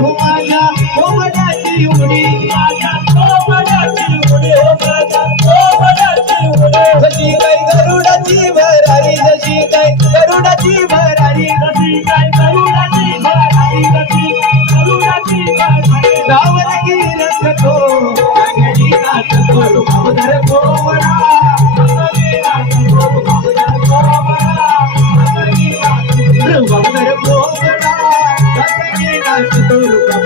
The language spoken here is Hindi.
हो माझ्या हो मनाची उडी माझ्या हो मनाची उडी हो माझ्या हो मनाची उडी जशी काय गरुडाची भरारी जशी काय गरुडाची भरारी जशी काय गरुडाची भरारी जशी गरुडाची भरारी गावर गिरत तो आगडी नाच करू भावधर गोवरा भावधर गोवरा দুর্গা